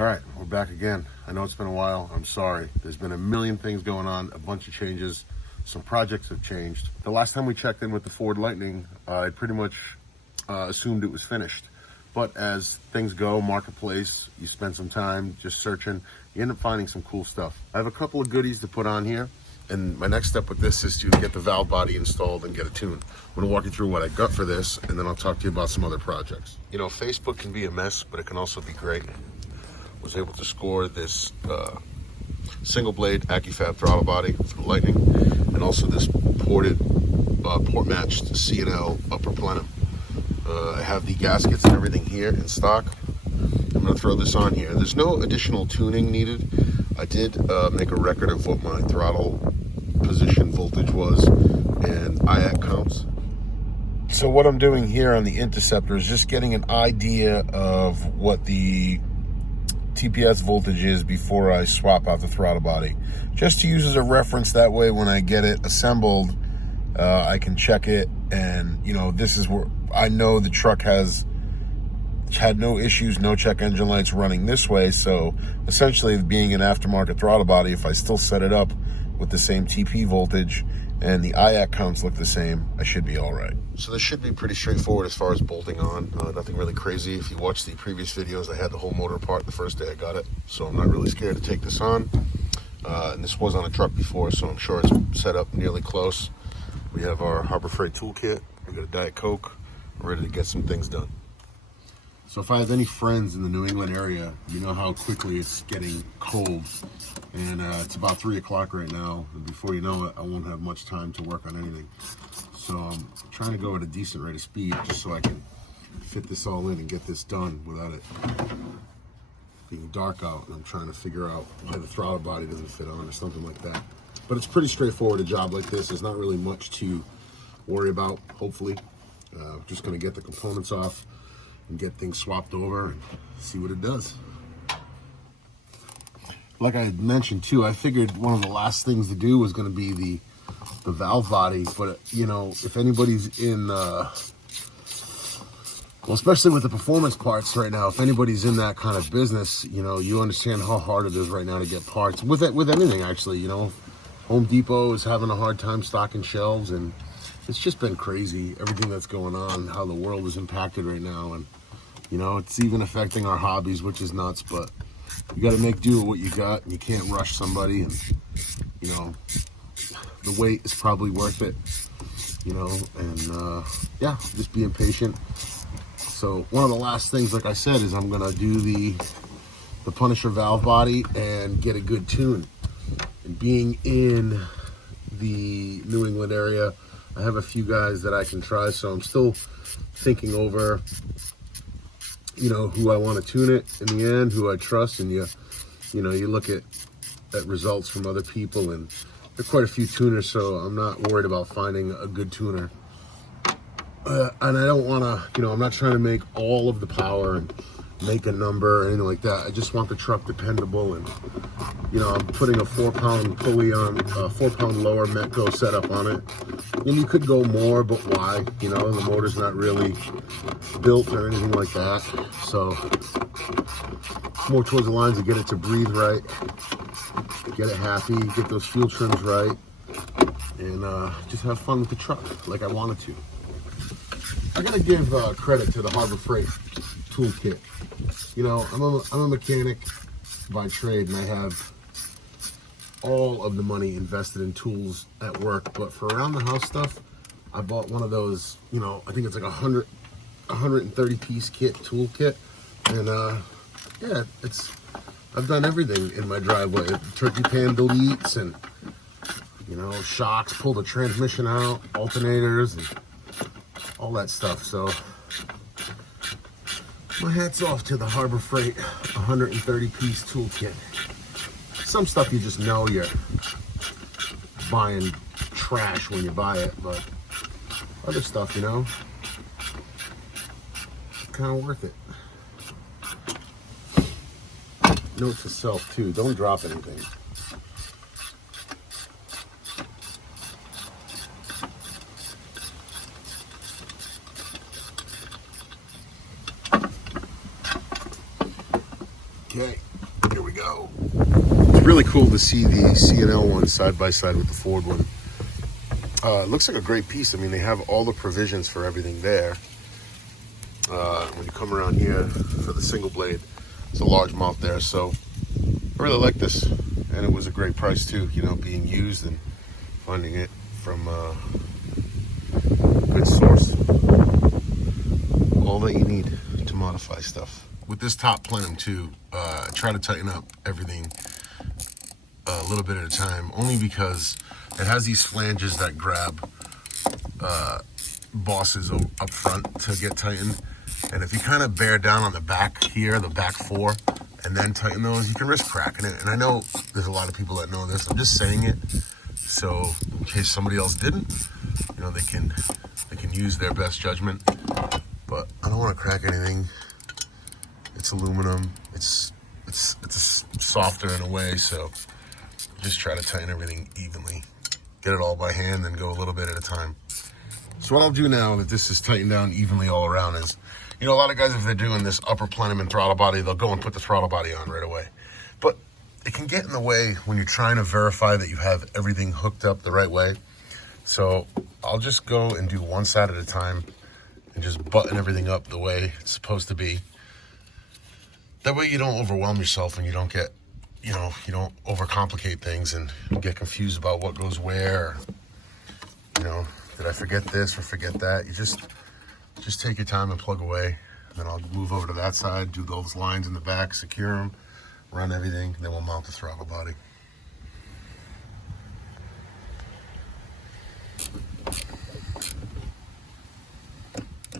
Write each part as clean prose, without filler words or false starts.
All right, we're back again. I know it's been a while. I'm sorry. There's been a million things going on, a bunch of changes. Some projects have changed. The last time we checked in with the Ford Lightning, I pretty much assumed it was finished. But as things go, marketplace, you spend some time just searching, you end up finding some cool stuff. I have a couple of goodies to put on here. And my next step with this is to get the valve body installed and get a tune. I'm gonna walk you through what I got for this, and then I'll talk to you about some other projects. You know, Facebook can be a mess, but it can also be great. Was able to score this single blade Accufab throttle body for the Lightning, and also this port matched C&L upper plenum. I have the gaskets and everything here in stock. I'm gonna throw this on here. There's no additional tuning needed. I did make a record of what my throttle position voltage was and IAC counts. So what I'm doing here on the Interceptor is just getting an idea of what the TPS voltage is before I swap out the throttle body, just to use as a reference. That way when I get it assembled, I can check it, and you know, this is where I know the truck had no issues, no check engine lights running this way. So essentially, being an aftermarket throttle body, if I still set it up with the same TP voltage and the IAC counts look the same, I should be all right. So this should be pretty straightforward as far as bolting on. Nothing really crazy. If you watch the previous videos, I had the whole motor apart the first day I got it, so I'm not really scared to take this on. And this was on a truck before, so I'm sure it's set up nearly close. We have our Harbor Freight toolkit. We got a Diet Coke. We're ready to get some things done. So if I have any friends in the New England area, you know how quickly it's getting cold. And it's about 3 o'clock right now. And before you know it, I won't have much time to work on anything. So I'm trying to go at a decent rate of speed just so I can fit this all in and get this done without it being dark out. And I'm trying to figure out why the throttle body doesn't fit on or something like that. But it's pretty straightforward, a job like this. There's not really much to worry about, hopefully. Just gonna get the components off and get things swapped over and see what it does. Like I mentioned too, I figured one of the last things to do was going to be the valve body, but you know, if anybody's in, well, especially with the performance parts right now, if anybody's in that kind of business, you know, you understand how hard it is right now to get parts with anything actually. You know, Home Depot is having a hard time stocking shelves, and it's just been crazy, everything that's going on, how the world is impacted right now. And you know, it's even affecting our hobbies, which is nuts, but you got to make do with what you got, and you can't rush somebody. And you know, the wait is probably worth it, you know. And yeah, just being patient. So one of the last things, like I said, is I'm gonna do the Punisher valve body and get a good tune. And being in the New England area, I have a few guys that I can try, so I'm still thinking over, you know, who I want to tune it in the end, who I trust. And you know, you look at results from other people, and there are quite a few tuners, so I'm not worried about finding a good tuner. And I don't want to, you know, I'm not trying to make all of the power and make a number or anything like that. I just want the truck dependable. And you know, I'm putting a 4-pound pulley on, a 4-pound lower Metco setup on it. And you could go more, but why? You know, the motor's not really built or anything like that. So more towards the lines of get it to breathe right, get it happy, get those fuel trims right, and just have fun with the truck like I wanted to. I gotta give credit to the Harbor Freight toolkit. You know, I'm a mechanic by trade, and I have all of the money invested in tools at work, but for around the house stuff, I bought one of those, you know, I think it's like 130 piece toolkit, and yeah, I've done everything in my driveway. Turkey pan deletes, and you know, shocks, pull the transmission out, alternators, and all that stuff. So my hat's off to the Harbor Freight 130 piece toolkit. Some stuff you just know you're buying trash when you buy it, but other stuff, you know, kind of worth it. Note to self too, don't drop anything. Okay, Here we go. It's really cool to see the C&L one side by side with the Ford one. It looks like a great piece. I mean, they have all the provisions for everything there. When you come around here for the single blade, it's a large mount there. So I really like this, and it was a great price too, you know, being used and finding it from a good source. All that you need to modify stuff. With this top plenum too, I try to tighten up everything a little bit at a time, only because it has these flanges that grab bosses up front to get tightened. And if you kind of bear down on the back here, the back four, and then tighten those, you can risk cracking it. And I know there's a lot of people that know this. I'm just saying it, so in case somebody else didn't, you know, they can use their best judgment. But I don't want to crack anything. It's aluminum. It's softer in a way, so just try to tighten everything evenly. Get it all by hand, then go a little bit at a time. So what I'll do now that this is tightened down evenly all around is, you know, a lot of guys, if they're doing this upper plenum and throttle body, they'll go and put the throttle body on right away. But it can get in the way when you're trying to verify that you have everything hooked up the right way. So I'll just go and do one side at a time and just button everything up the way it's supposed to be. That way you don't overwhelm yourself and you don't get, you know, you don't overcomplicate things and get confused about what goes where. Or, you know, did I forget this or forget that? You just take your time and plug away. Then I'll move over to that side, do those lines in the back, secure them, run everything, then we'll mount the throttle body.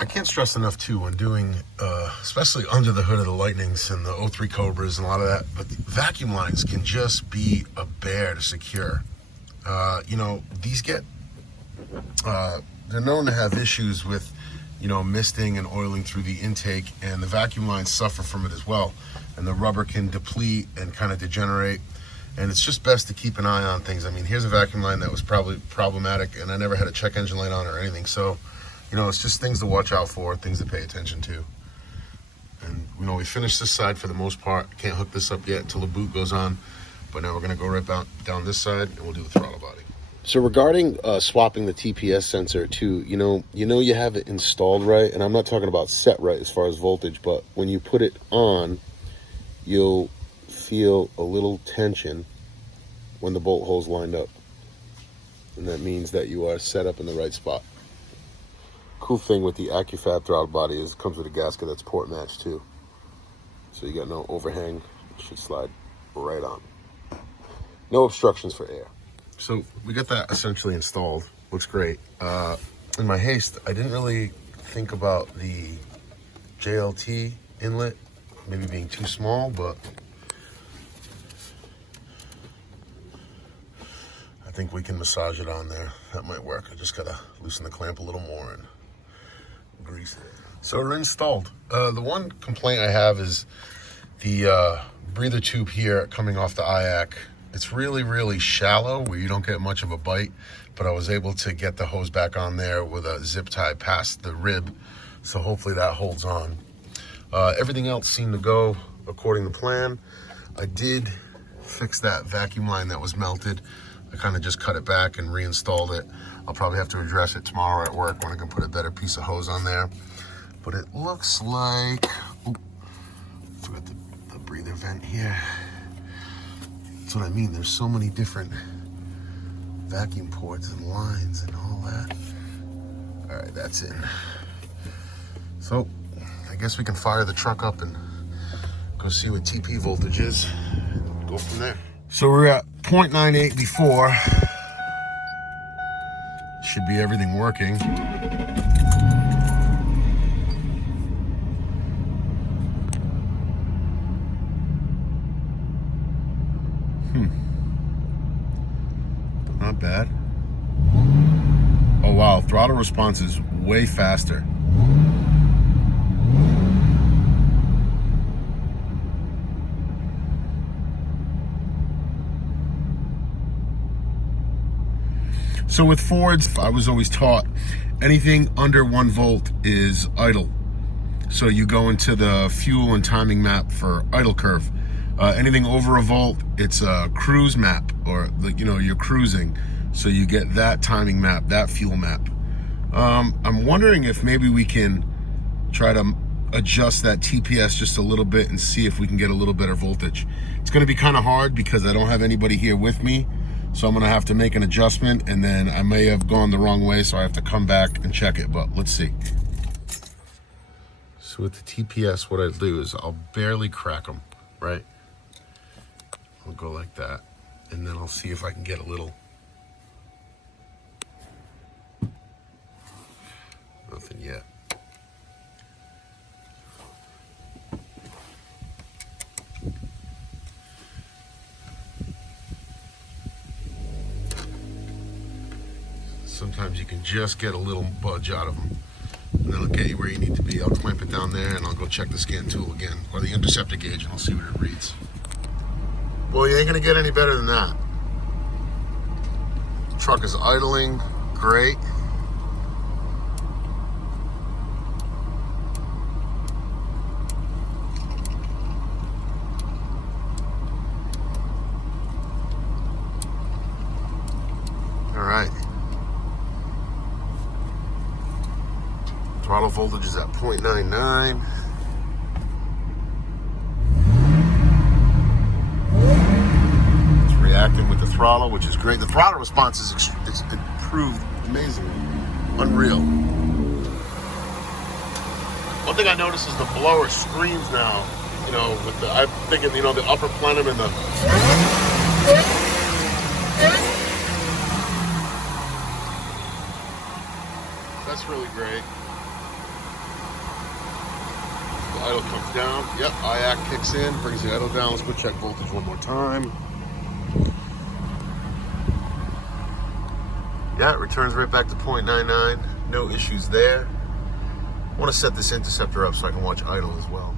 I can't stress enough too when doing, especially under the hood of the Lightnings and the 03 Cobras and a lot of that, but vacuum lines can just be a bear to secure. You know, these get, they're known to have issues with, you know, misting and oiling through the intake, and the vacuum lines suffer from it as well. And the rubber can deplete and kind of degenerate. And it's just best to keep an eye on things. I mean, here's a vacuum line that was probably problematic, and I never had a check engine light on or anything. So, you know, it's just things to watch out for, things to pay attention to. And, you know, we finished this side for the most part. Can't hook this up yet until the boot goes on. But now we're going to go right down this side, and we'll do the throttle body. So regarding swapping the TPS sensor too, you know you have it installed right, and I'm not talking about set right as far as voltage, but when you put it on, you'll feel a little tension when the bolt hole's lined up, and that means that you are set up in the right spot. Cool thing with the Accufab throttle body is it comes with a gasket that's port matched too, so you got no overhang. It should slide right on. No obstructions for air. So we got that essentially installed. Looks great. In my haste, I didn't really think about the JLT inlet maybe being too small, but I think we can massage it on there. That might work. I just gotta loosen the clamp a little more and grease it. So we're installed. The one complaint I have is the breather tube here coming off the IAC. It's really, really shallow where you don't get much of a bite, but I was able to get the hose back on there with a zip tie past the rib, so hopefully that holds on. Everything else seemed to go according to plan. I did fix that vacuum line that was melted. I kind of just cut it back and reinstalled it. I'll probably have to address it tomorrow at work when I can put a better piece of hose on there. But it looks like, oh, forgot the breather vent here. That's what I mean. There's so many different vacuum ports and lines and all that. All right, that's in. So I guess we can fire the truck up and go see what TP voltage is. Go from there. So we're at 0.98 before. Should be everything working. Not bad. Oh wow, throttle response is way faster. So with Fords, I was always taught anything under 1 volt is idle. So you go into the fuel and timing map for idle curve. Anything over a volt, it's a cruise map, or you're cruising, so you get that timing map, that fuel map. I'm wondering if maybe we can try to adjust that TPS just a little bit and see if we can get a little better voltage. It's going to be kind of hard because I don't have anybody here with me, so I'm going to have to make an adjustment, and then I may have gone the wrong way, so I have to come back and check it, but let's see. So with the TPS, what I'll do is I'll barely crack them, right? I'll go like that, and then I'll see if I can get a little. Nothing yet. Sometimes you can just get a little budge out of them, and that'll get you where you need to be. I'll clamp it down there, and I'll go check the scan tool again, or the interceptor gauge, and I'll see what it reads. Well, you ain't gonna get any better than that. Truck is idling, great. All right. Throttle voltage is at 0.99. It's reacting with the throttle, which is great. The throttle response is improved amazingly. Unreal. One thing I noticed is the blower screams now, with the, I'm thinking, the upper plenum and the... That's really great. The idle comes down. Yep, IAC kicks in, brings the idle down. Let's go check voltage one more time. Yeah, it returns right back to 0.99. No issues there. I want to set this interceptor up so I can watch idle as well.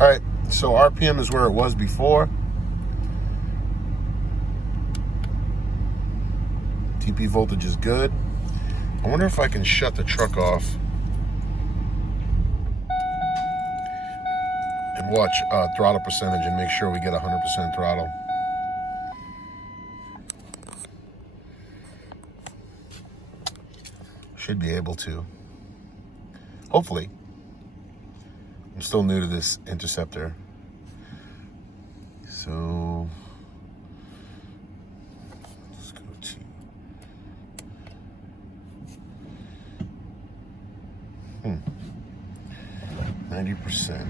All right, so RPM is where it was before. TP voltage is good. I wonder if I can shut the truck off and watch throttle percentage and make sure we get 100% throttle. Should be able to. Hopefully. I'm still new to this interceptor. So let's go to 90%.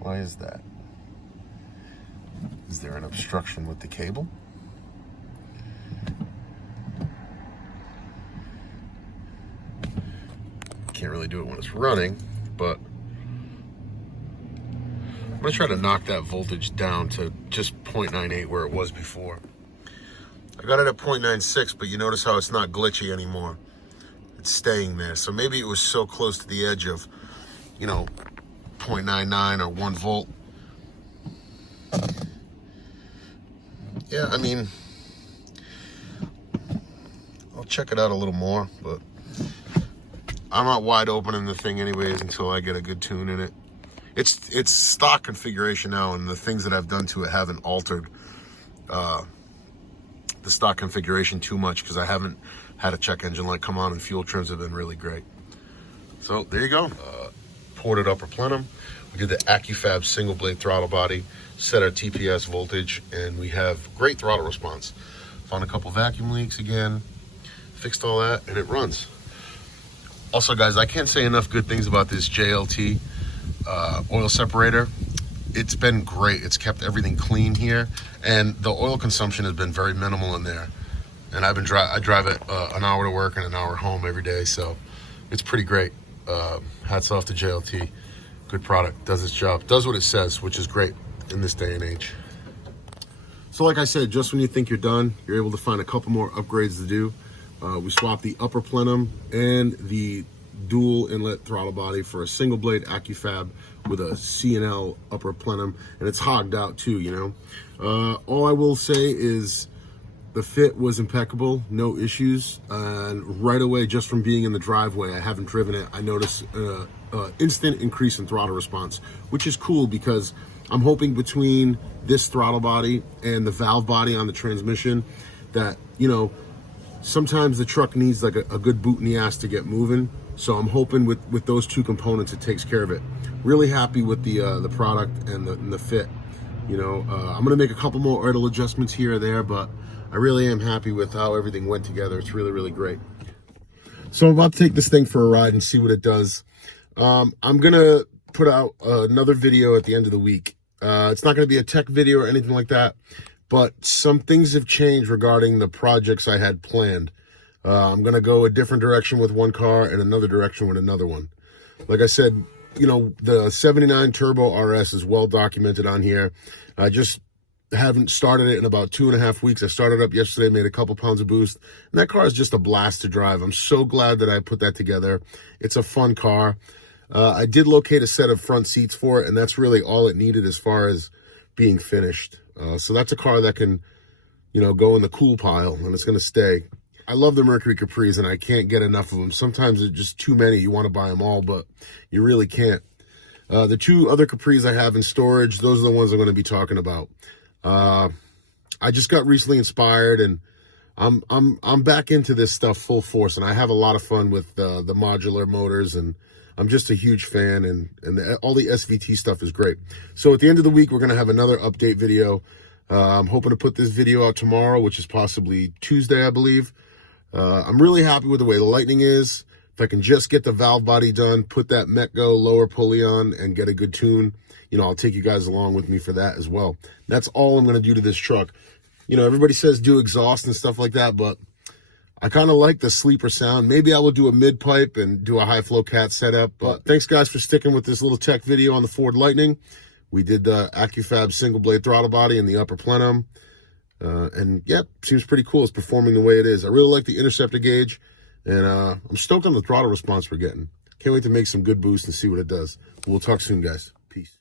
Why is that? Is there an obstruction with the cable? Can't really do it when it's running, but I'm gonna try to knock that voltage down to just 0.98 where it was before. I got it at 0.96, but you notice how it's not glitchy anymore. It's staying there. So maybe it was so close to the edge of, 0.99 or 1 volt. Yeah, I mean, I'll check it out a little more, but I'm not wide opening the thing anyways until I get a good tune in it. It's stock configuration now, and the things that I've done to it haven't altered the stock configuration too much, because I haven't had a check engine light come on, and fuel trims have been really great. So there you go. Ported upper plenum. We did the Accufab single blade throttle body, set our TPS voltage, and we have great throttle response. Found a couple vacuum leaks again, fixed all that, and it runs. Also, guys, I can't say enough good things about this JLT oil separator. It's been great. It's kept everything clean here, and the oil consumption has been very minimal in there. And I drive it an hour to work and an hour home every day, so it's pretty great. Hats off to JLT. Good product, does its job, does what it says, which is great in this day and age. So like I said, just when you think you're done, you're able to find a couple more upgrades to do. We swapped the upper plenum and the dual inlet throttle body for a single blade Accufab with a C&L upper plenum, and it's hogged out too, All I will say is The fit was impeccable, no issues. And right away, just from being in the driveway, I haven't driven it, I noticed instant increase in throttle response, which is cool because I'm hoping between this throttle body and the valve body on the transmission that, you know, sometimes the truck needs like a good boot in the ass to get moving. So I'm hoping with those two components, it takes care of it. Really happy with the product and the fit. You know, I'm gonna make a couple more idle adjustments here or there, but I really am happy with how everything went together. It's really, really great. So I'm about to take this thing for a ride and see what it does. I'm gonna put out another video at the end of the week. It's not gonna be a tech video or anything like that, but some things have changed regarding the projects I had planned. I'm gonna go a different direction with one car and another direction with another one. Like I said, you know, the 79 Turbo RS is well documented on here. I just haven't started it in about 2.5 weeks. I started up yesterday, made a couple pounds of boost, and that car is just a blast to drive. I'm so glad that I put that together. It's a fun car. I did locate a set of front seats for it, and that's really all it needed as far as being finished. So that's a car that can, you know, go in the cool pile, and it's going to stay. I love the Mercury Capris, and I can't get enough of them. Sometimes it's just too many. You want to buy them all, but you really can't. The two other Capris I have in storage, those are the ones I'm going to be talking about. I just got recently inspired, and I'm back into this stuff full force, and I have a lot of fun with the modular motors, and I'm just a huge fan, and all the SVT stuff is great. So at the end of the week, we're going to have another update video. I'm hoping to put this video out tomorrow, which is possibly Tuesday, I believe. I'm really happy with the way the Lightning is. If I can just get the valve body done, put that Metgo lower pulley on, and get a good tune, you know, I'll take you guys along with me for that as well. That's all I'm going to do to this truck. You know, everybody says do exhaust and stuff like that, but I kind of like the sleeper sound. Maybe I will do a mid pipe and do a high flow cat setup. But thanks guys for sticking with this little tech video on the Ford Lightning. We did the Accufab single blade throttle body in the upper plenum. And yep, seems pretty cool. It's performing the way it is. I really like the interceptor gauge, and I'm stoked on the throttle response we're getting. Can't wait to make some good boost and see what it does. We'll talk soon, guys. Peace.